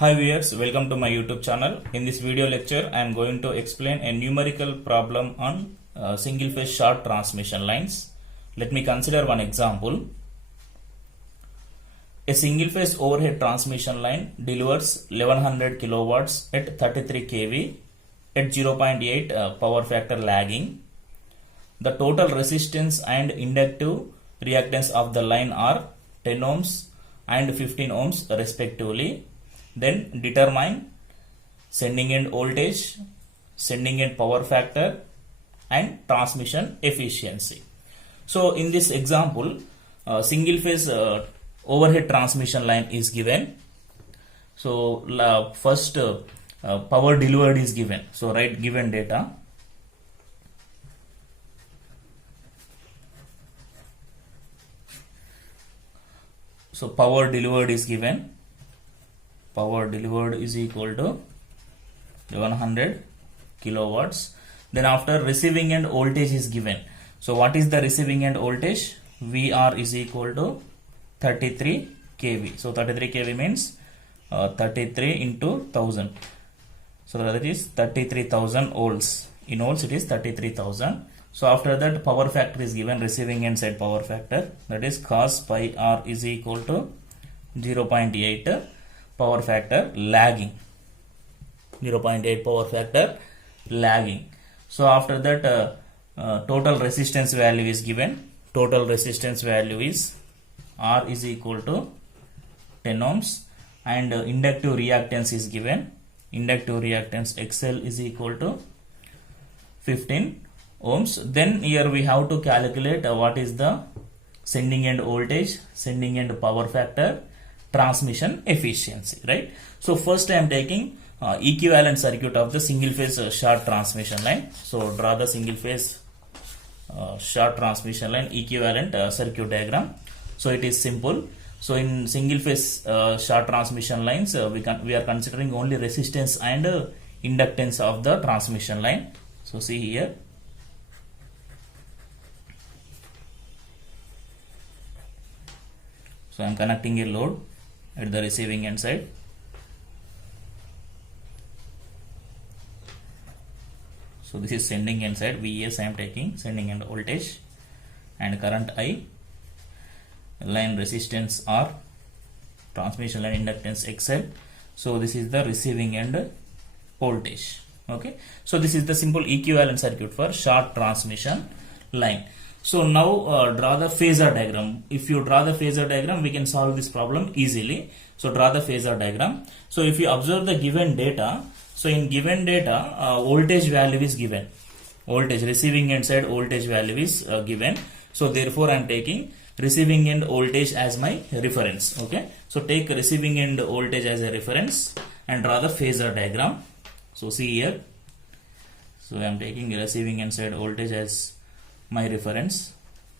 Hi viewers, welcome to my YouTube channel. In this video lecture, I am going to explain a numerical problem on single phase short transmission lines. Let me consider one example. A single phase overhead transmission line delivers 1100 kilowatts at 33 kV at 0.8 power factor lagging. The total resistance and inductive reactance of the line are 10 ohms and 15 ohms respectively. Then determine sending end voltage, sending end power factor and transmission efficiency. So in this example, single phase overhead transmission line is given. So first power delivered is given. So write given data. So power delivered is given. Power delivered is equal to 1100 kilowatts. Then after receiving end voltage is given. So what is the receiving end voltage? VR is equal to 33 kV. So 33 kV means 33 into 1000. So that is 33,000 volts. In volts it is 33,000. So after that power factor is given, receiving end side power factor, that is cos pi r is equal to 0.8 power factor lagging. 0.8 power factor lagging. So after that total resistance value is given. Total resistance value is R is equal to 10 ohms and inductive reactance is given. Inductive reactance XL is equal to 15 ohms. Then here we have to calculate what is the sending end voltage, sending end power factor, transmission efficiency, right? So first I am taking equivalent circuit of the single phase short transmission line. So draw the single phase short transmission line equivalent circuit diagram. So it is simple. So in single phase short transmission lines, we are considering only resistance and inductance of the transmission line. So see here. So I am connecting a load at the receiving end side. So this is sending end side, VS I am taking, sending end voltage and current I, line resistance R, transmission line inductance XL. So this is the receiving end voltage. Okay. So this is the simple equivalent circuit for short transmission line. So now draw the phasor diagram. If you draw the phasor diagram, we can solve this problem easily. So draw the phasor diagram. So if you observe the given data, so in given data, voltage value is given. Voltage, receiving end side voltage value is given. So therefore I am taking receiving end voltage as my reference. Okay. So take receiving end voltage as a reference and draw the phasor diagram. So see here. So I am taking receiving end side voltage as my reference.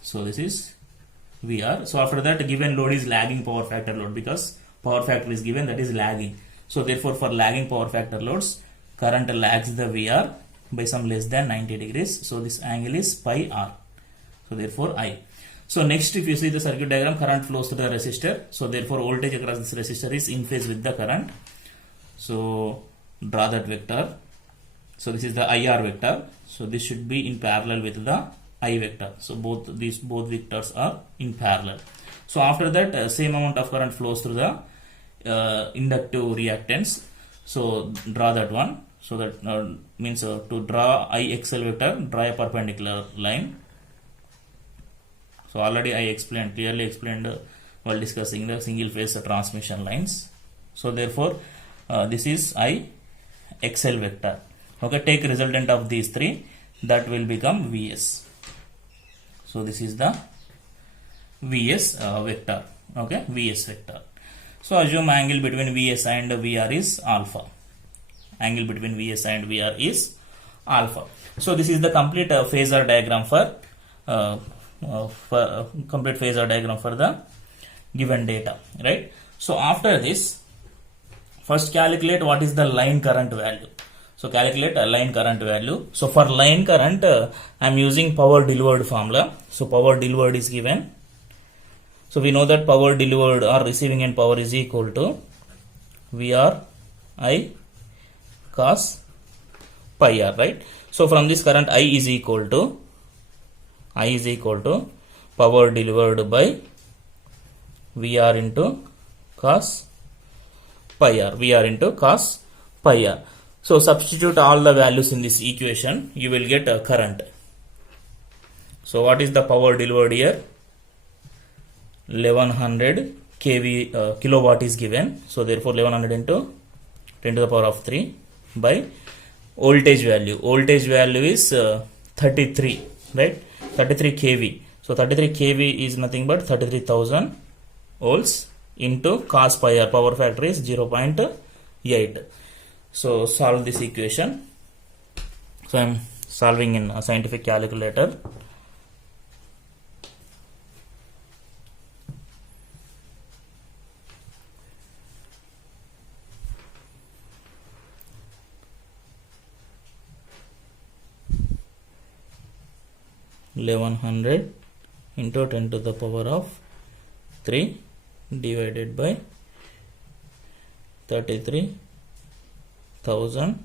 So this is VR. So after that given load is lagging power factor load because power factor is given, that is lagging. So therefore for lagging power factor loads, current lags the VR by some less than 90 degrees. So this angle is pi R. So therefore I. So next if you see the circuit diagram, current flows through the resistor. So therefore voltage across this resistor is in phase with the current. So draw that vector. So this is the IR vector. So this should be in parallel with the I vector. So both vectors are in parallel. So after that same amount of current flows through the inductive reactance. So draw that one. So that means to draw IXL vector, draw a perpendicular line. So already I clearly explained while discussing the single phase transmission lines. So therefore this is IXL vector. Okay, take resultant of these three, that will become VS. So this is the VS vector. Okay, VS vector. So assume angle between VS and VR is alpha. Angle between VS and VR is alpha. So this is the complete phasor diagram for complete phasor diagram for the given data, right? So after this, first calculate what is the line current value. So calculate a line current value. So for line current, I am using power delivered formula. So power delivered is given. So we know that power delivered or receiving end power is equal to VR I cos pi r, right? So from this current I is equal to power delivered by VR into cos pi r, VR into cos pi r. So substitute all the values in this equation, you will get a current. So what is the power delivered here? 1100 kV kilowatt is given. So therefore 1100 into 10 to the power of 3 by voltage value. Voltage value is 33, right? 33 kV. So 33 kV is nothing but 33,000 volts into cos pi r. Power factor is 0.8. So solve this equation. So I am solving in a scientific calculator. (1100) into 10 to the power of 3 divided by 33,000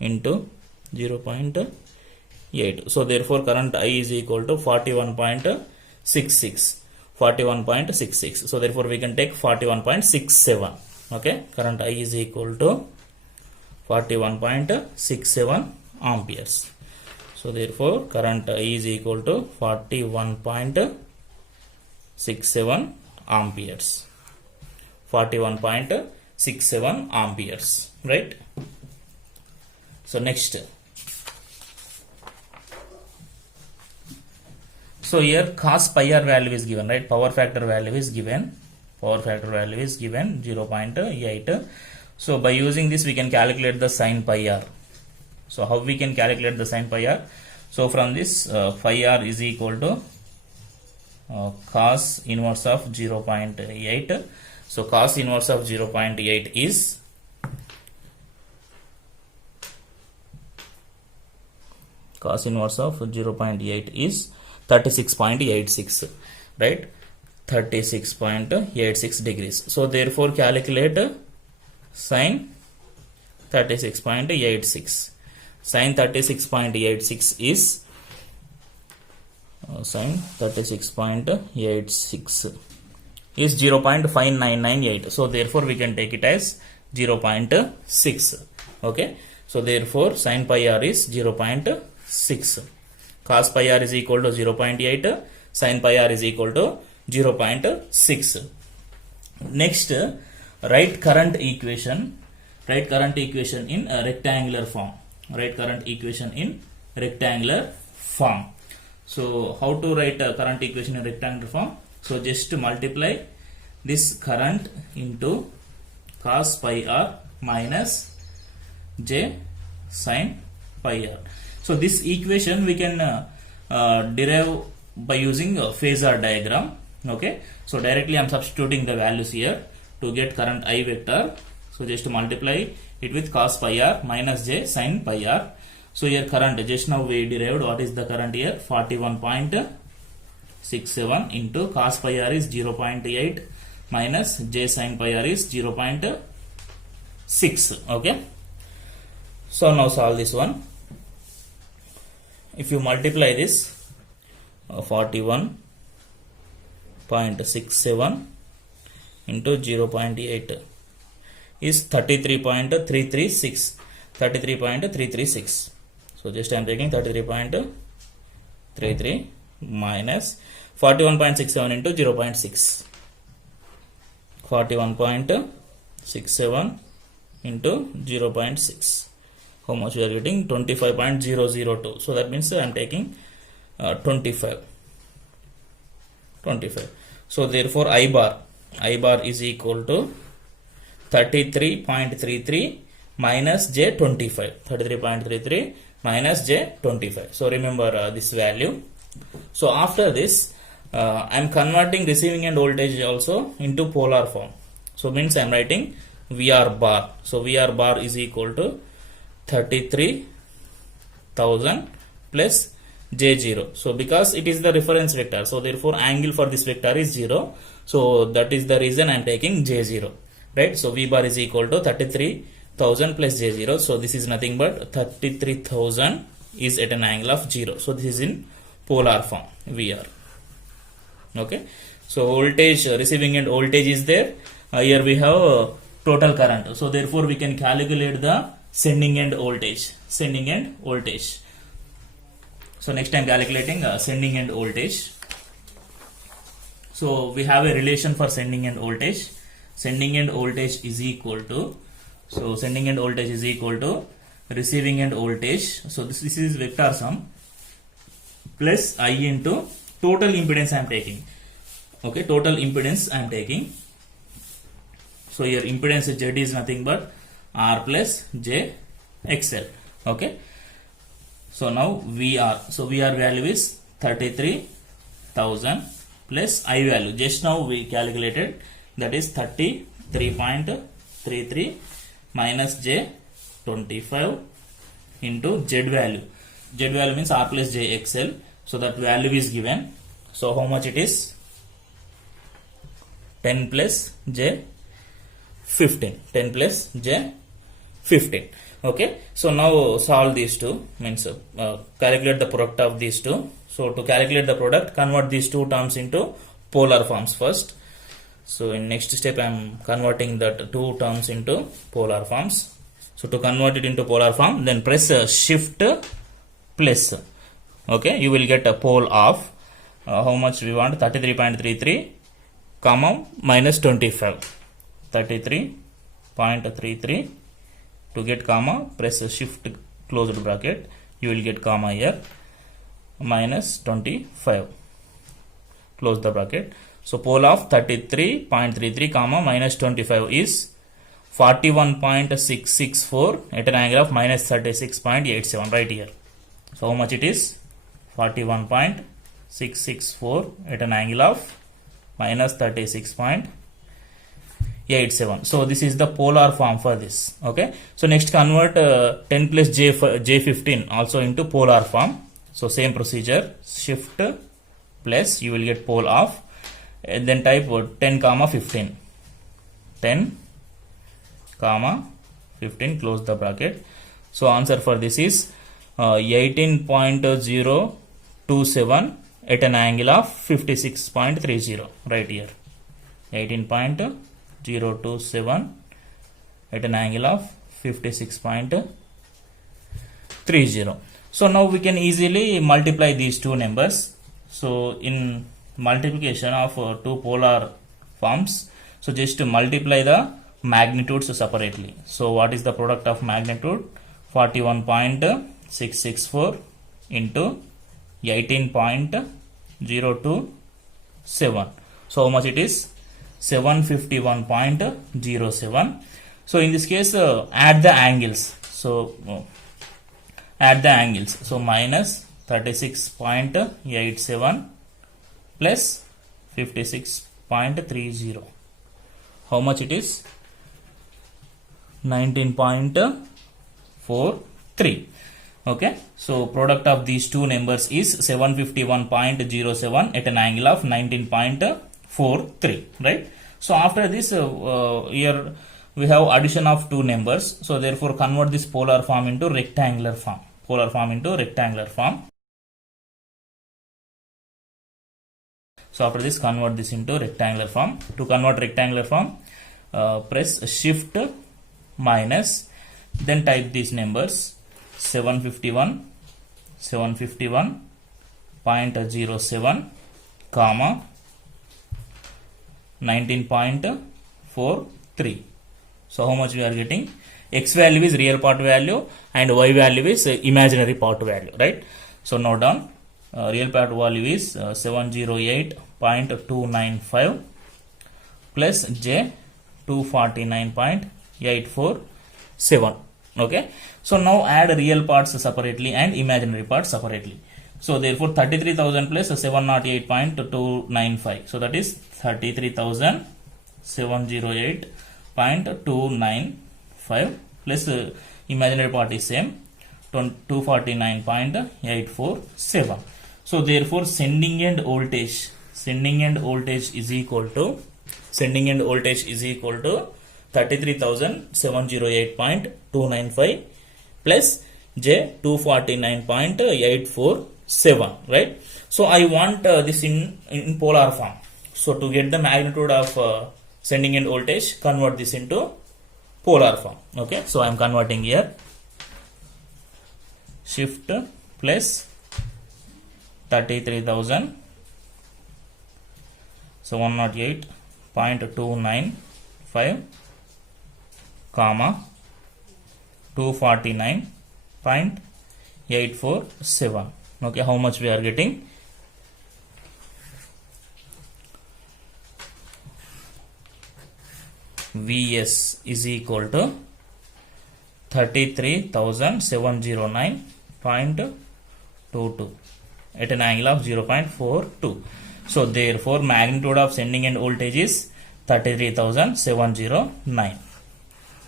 into 0.8. So therefore current I is equal to 41.66. So therefore we can take 41.67. Okay, current I is equal to 41.67 amperes. So therefore current I is equal to 41.67 amperes. 41.67 amperes, right? So next, so here cos pi r value is given, right? Power factor value is given. 0.8. So by using this we can calculate the sin pi r. So how we can calculate the sin pi r? So from this phi r is equal to cos inverse of 0.8. So cos inverse of 0.8 is cos inverse of 0.8 is 36.86, right? 36.86 degrees. So therefore calculate sin 36.86. Sin 36.86 is sin 36.86 is 0.5998. So therefore we can take it as 0.6. Okay, so therefore sin pi r is 0.6. Cos pi r is equal to 0.8. Sin pi r is equal to 0.6. Next, write current equation in a rectangular form. Write current equation in rectangular form. So how to write a current equation in rectangular form? So just to multiply this current into cos pi r minus j sin pi r. So this equation we can derive by using a phasor diagram. Okay, so directly I am substituting the values here to get current I vector. So just to multiply it with cos pi r minus j sin pi r. So here current, just now we derived what is the current here, 41.67 into cos pi r is 0.8 minus j sin pi r is 0.6. Okay, so now solve this one. If you multiply this 41.67 into 0.8 is 33.336. So just I am taking 33.33 minus 41.67 into 0.6. 41.67 into 0.6. How much we are getting? 25.002. So that means I am taking 25. So therefore I bar is equal to 33.33 minus j 25. 33.33 minus j 25. So remember this value. So after this I am converting receiving end voltage also into polar form. So means I am writing VR bar. So VR bar is equal to 33,000 plus j0. So because it is the reference vector, so therefore angle for this vector is 0. So that is the reason I am taking j0. right? So V bar is equal to 33,000 plus J0. So this is nothing but 33,000 is at an angle of 0. So this is in polar form, VR. Okay. So voltage, receiving end voltage is there. Here we have total current. So therefore we can calculate the sending end voltage. Sending end voltage. So next time calculating sending end voltage. So we have a relation for sending end voltage. Sending end voltage is equal to, so sending end voltage is equal to receiving end voltage. So this is vector sum plus I into total impedance I am taking. Okay, total impedance I am taking. So here impedance Z is nothing but R plus J XL. Okay. So now VR. So VR value is 33,000 plus I value. Just now we calculated, that is 33.33 minus J 25 into Z value. Z value means R plus J XL. So that value is given. So how much it is? 10 plus J 15. 10 plus J 15. Okay. So now solve these two, means calculate the product of these two. So to calculate the product, convert these two terms into polar forms first. So in next step I am converting that two terms into polar forms. So to convert it into polar form, then press shift plus. Okay, you will get a pole of how much we want, 33.33 comma minus 25. 33.33 to get comma, press shift closed bracket, you will get comma here, minus 25, close the bracket. So pole of 33.33 comma minus 25 is 41.664 at an angle of minus 36.87 right here. So how much it is? 41.664 at an angle of minus 36.87. So this is the polar form for this. Okay. So next convert 10 plus J15 also into polar form. So same procedure, shift plus, you will get pole of, and then type 10 comma 15. 10 comma 15, close the bracket. So answer for this is 18.027 at an angle of 56.30 right here. 18.027 at an angle of 56.30. So now we can easily multiply these two numbers. So in multiplication of two polar forms, so just to multiply the magnitudes separately. So what is the product of magnitude? 41.664 into 18.027. So how much it is? 751.07. So in this case add the angles. So add the angles. So minus 36.87 plus 56.30. How much it is? 19.43. Okay. So product of these two numbers is 751.07 at an angle of 19.43. Right. So after this here we have addition of two numbers. So therefore convert this polar form into rectangular form. Polar form into rectangular form. So after this convert this into rectangular form. To convert rectangular form, press shift minus, then type these numbers 751.07 comma 19.43. So how much we are getting? X value is real part value and Y value is imaginary part value, right? So note down, real part value is 708.295 plus J 249.847. Okay. So now add real parts separately and imaginary parts separately. So therefore 33,000 plus 708.295. So that is 33,708.295 plus imaginary part is same 249.847. So therefore sending end voltage is equal to 33,708.295 plus J 249.847, right? So I want this in polar form. So to get the magnitude of sending end voltage, convert this into polar form. Okay, so I am converting here. Shift plus 33,000, so 108.295 comma 249.847. Okay, how much we are getting? Vs is equal to 33,709.22 at an angle of 0.42. So therefore magnitude of sending end voltage is 33,709.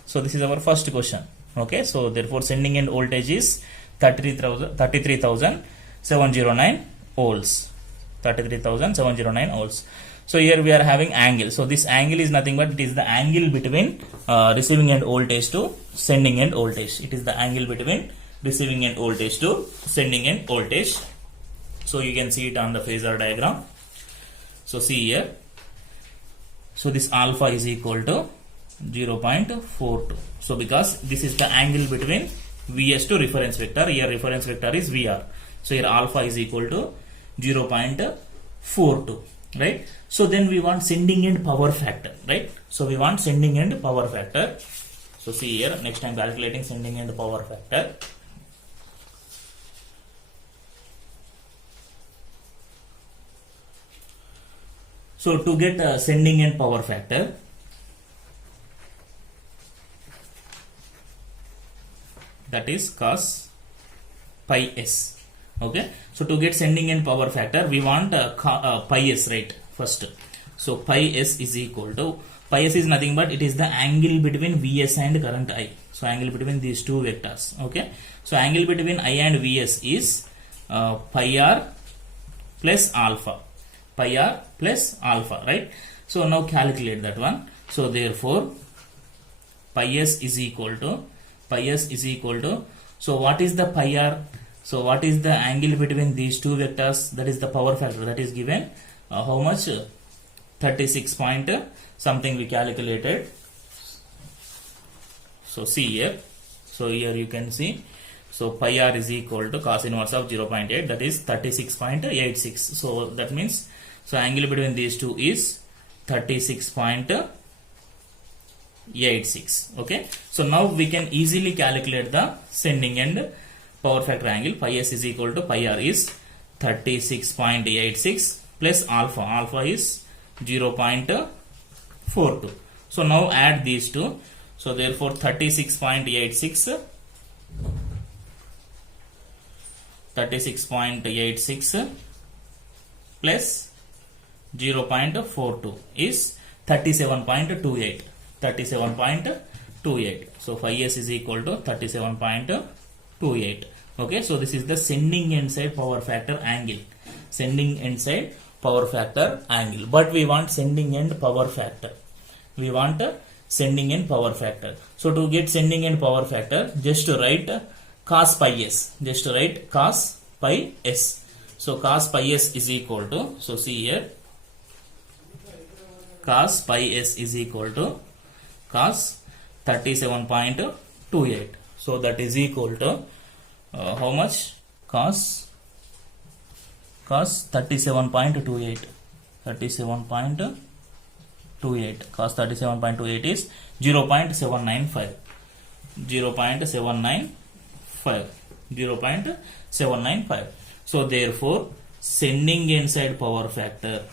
So this is our first question. Okay, so therefore sending end voltage is 33,709 volts. 33,709 volts. So here we are having angle. So this angle is nothing but it is the angle between receiving end voltage to sending end voltage. It is the angle between receiving end voltage to sending end voltage. So you can see it on the phasor diagram. So see here. So this alpha is equal to 0.42. So because this is the angle between Vs to reference vector. Here reference vector is Vr. So here alpha is equal to 0.42. Right? So then we want sending end power factor, right? So we want sending end power factor. So see here, next time calculating sending end power factor. So to get sending end power factor, that is cos pi s. Okay, so to get sending end power factor, we want pi s, right? First, so pi s is equal to, pi s is nothing but it is the angle between Vs and current I. So angle between these two vectors. Okay, so angle between I and Vs is pi r plus alpha. Pi r plus alpha, right? So now calculate that one. So therefore pi s is equal to, so what is the pi r? So what is the angle between these two vectors? That is the power factor that is given. How much? 36 point something we calculated. So see here. So here you can see. So pi r is equal to cos inverse of 0.8, that is 36.86. So that means, so angle between these two is 36.86. Okay. So now we can easily calculate the sending end power factor angle. Pi s is equal to, pi r is 36.86 plus alpha. Alpha is 0.42. So now add these two. So therefore 36.86 plus 0.42 is 37.28. 37.28. So phi s is equal to 37.28. Okay, so this is the sending end side power factor angle. Sending end side power factor angle. But we want sending end power factor. We want sending end power factor. So to get sending end power factor, just to write cos pi s. Just to write cos pi s. So cos pi s is equal to, so see here, cos pi s is equal to cos 37.28. So that is equal to how much? Cos 37.28. 37.28. Cos 37.28 is 0.795. 0.795. So therefore sending end side power factor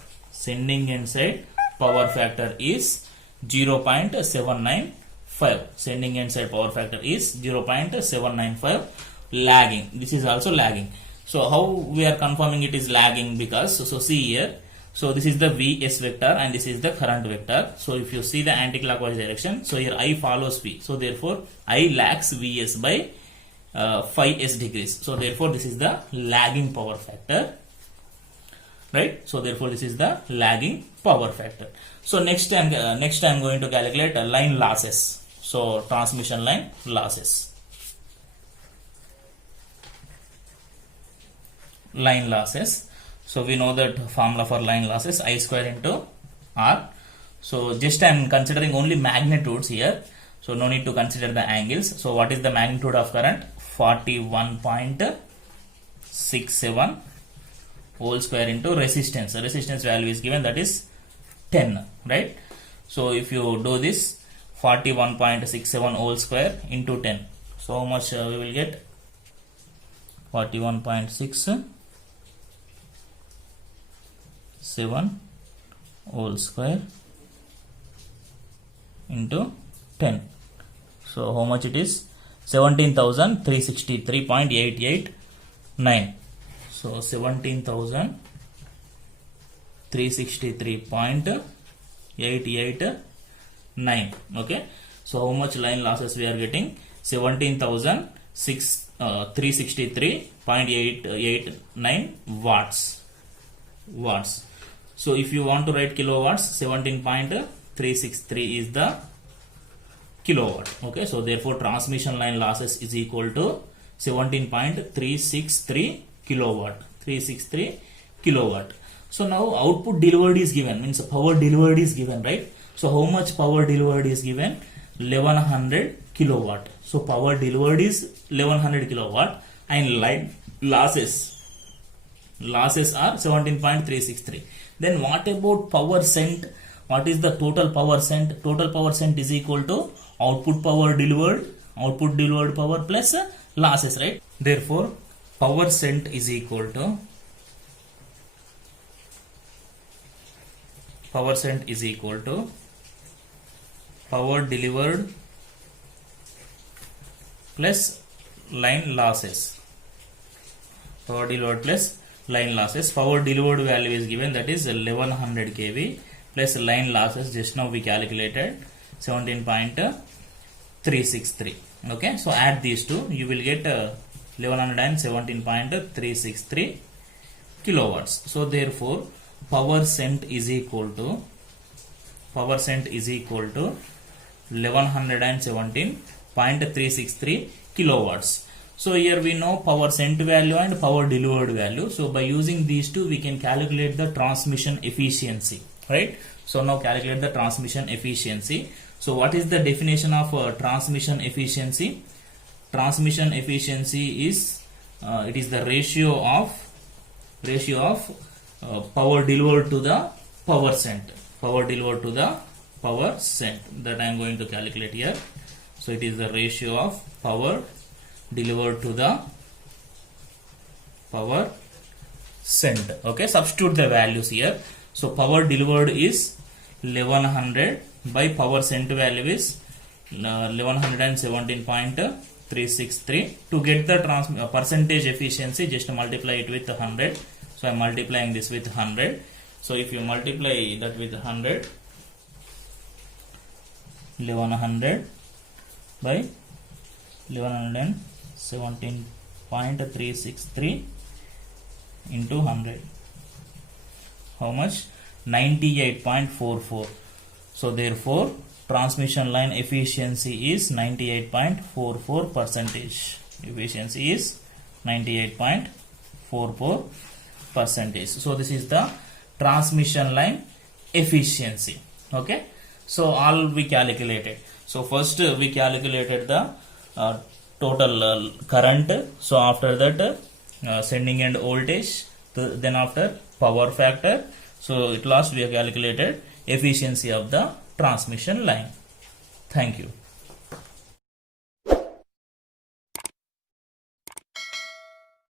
is 0.795. Sending end side power factor is 0.795. Lagging. This is also lagging. So how we are confirming it is lagging? Because so see here. So this is the Vs vector and this is the current vector. So if you see the anti-clockwise direction, so here I follows V. So therefore I lags Vs by 5s degrees. So therefore this is the lagging power factor. right? So therefore this is the lagging power factor. So next I'm going to calculate line losses. So transmission line losses. Line losses. So we know that formula for line losses I square into R. So just I am considering only magnitudes here. So no need to consider the angles. So what is the magnitude of current? 41.67 whole square into resistance. The resistance value is given, that is 10, right? So if you do this 41.67 whole square into 10, so how much we will get? 41.67 whole square into 10. So how much it is? 17,363.889. So 17,363.889. Okay. So how much line losses we are getting? 17,363.889 watts. So if you want to write kilowatts, 17.363 is the kilowatt. Okay, so therefore transmission line losses is equal to 17.363 kilowatt. 363 kilowatt. So now output delivered is given, means power delivered is given, right? So how much power delivered is given? 1100 kilowatt. So power delivered is 1100 kilowatt and line losses are 17.363. Then what about power sent? What is the total power sent? Total power sent is equal to output delivered power plus losses, right? Therefore power sent is equal to power delivered plus line losses. Power delivered plus line losses. Power delivered value is given, that is 1100 kV plus line losses just now we calculated 17.363. Okay, so add these two, you will get 1117.363 kilowatts. So therefore power sent is equal to 1117.363 kilowatts. So here we know power sent value and power delivered value. So by using these two we can calculate the transmission efficiency, right? So now calculate the transmission efficiency. So what is the definition of transmission efficiency? Transmission efficiency is it is the ratio of power delivered to the power sent. That I am going to calculate here. So it is the ratio of power delivered to the power sent. Okay, substitute the values here. So power delivered is 1100 by power sent value is 1117.363. To get the percentage efficiency, just multiply it with 100. So I am multiplying this with 100. So if you multiply that with 100, 1100 by 1117.363 into 100. How much? 98.44. So therefore transmission line efficiency is 98.44 percentage. Efficiency is 98.44 percentage. So this is the transmission line efficiency. Okay, so all we calculated. So first we calculated the total current. So after that sending end voltage, then after power factor. So at last we have calculated efficiency of the transmission line. Thank you.